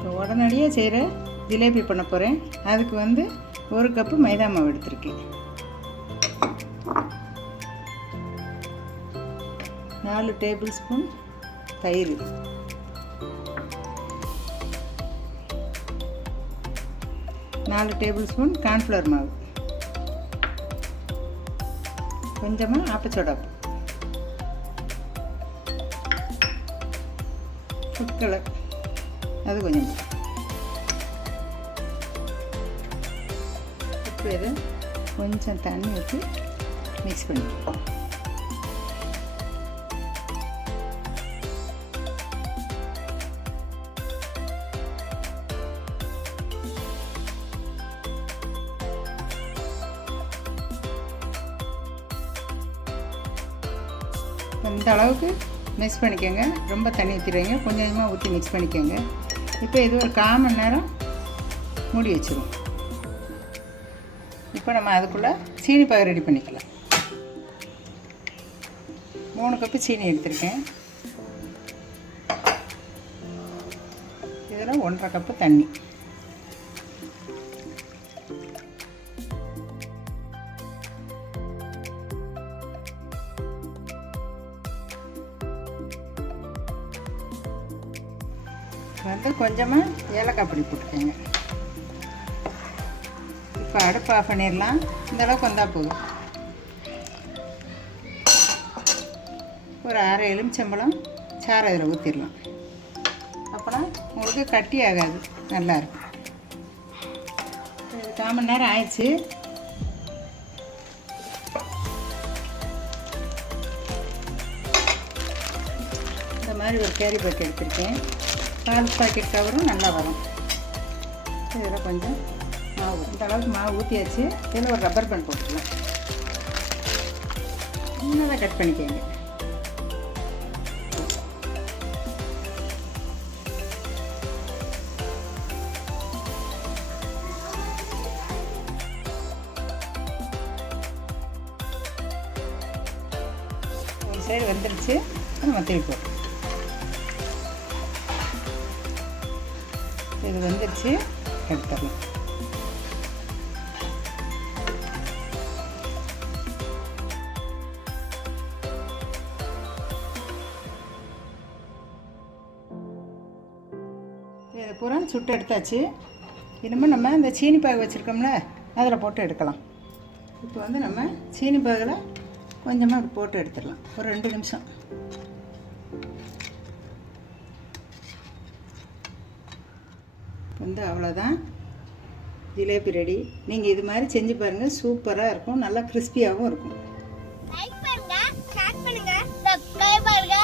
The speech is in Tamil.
இப்போ உடனடியாக செய்கிற ஜிலேபி பண்ண போகிறேன். அதுக்கு வந்து 1 கப்பு மைதா மாவு எடுத்திருக்கேன். 4 டேபிள் ஸ்பூன் தயிர், 4 டேபிள் ஸ்பூன் கார்ன்ஃப்ளவர் மாவு, கொஞ்சமாக ஆப்பச்சோடா, ஃபுட் கலர் அது கொஞ்சம். இப்போ இதை கொஞ்சம் தண்ணி ஊற்றி மிக்ஸ் பண்ணிக்கலாம். இந்த அளவுக்கு மிக்ஸ் பண்ணிக்கோங்க. ரொம்ப தண்ணி ஊற்றிடுவீங்க, கொஞ்சம் கொஞ்சமாக ஊற்றி மிக்ஸ் பண்ணிக்கோங்க. இப்போ இது ஒரு 1/4 மணி நேரம் மூடி வச்சுருவோம். இப்போ நம்ம அதுக்குள்ளே சீனி பாகு ரெடி பண்ணிக்கலாம். 3 கப்பு சீனி எடுத்திருக்கேன். இதில் 1.5 கப்பு தண்ணி, வந்து கொஞ்சமாக ஏலக்காய் பொடி போட்டுக்கோங்க. இப்போ அடுப்பு ஆஃப் பண்ணிடலாம். இந்த அளவுக்கு வந்தால் போதும். ஒரு 1/2 எலுமிச்சம்பழம் சாறை இதில் ஊற்றிடலாம். அப்போனா உங்களுக்கு கட்டி ஆகாது, நல்லாயிருக்கும். 1/4 மணி நேரம் ஆயிடுச்சு. இந்த மாதிரி ஒரு கேரி பேக் எடுத்திருக்கேன். பால் பாக்கெட் கவரும் நல்லா வரும். இதில் கொஞ்சம் மாவு, இந்த அளவுக்கு மாவு ஊற்றியாச்சு. இதில் ஒரு ரப்பர் பேண்ட் போட்டுக்கலாம். சின்னதாக கட் பண்ணிக்கோங்க. ஒரு சைடு வந்துருச்சு, நம்ம திருப்பி போட்டோம். இது வந்துருச்சு, எடுத்துடலாம். இதை பூரா சுட்டு எடுத்தாச்சு. இனிமேல் நம்ம இந்த சீனி பாகு வச்சுருக்கோம்ல, அதில் போட்டு எடுக்கலாம். இப்போ வந்து நம்ம சீனி பாகில் கொஞ்சமாக அப்படி போட்டு எடுத்துடலாம். ஒரு 2 நிமிஷம். வந்து அவ்வளோதான், ஜிலேபி ரெடி. நீங்கள் இது மாதிரி செஞ்சு பாருங்கள், சூப்பராக இருக்கும், நல்லா கிறிஸ்பியாகவும் இருக்கும். லைக் பண்ணுங்க, ஷேர் பண்ணுங்க, சப்ஸ்கிரைப் பண்ணுங்க.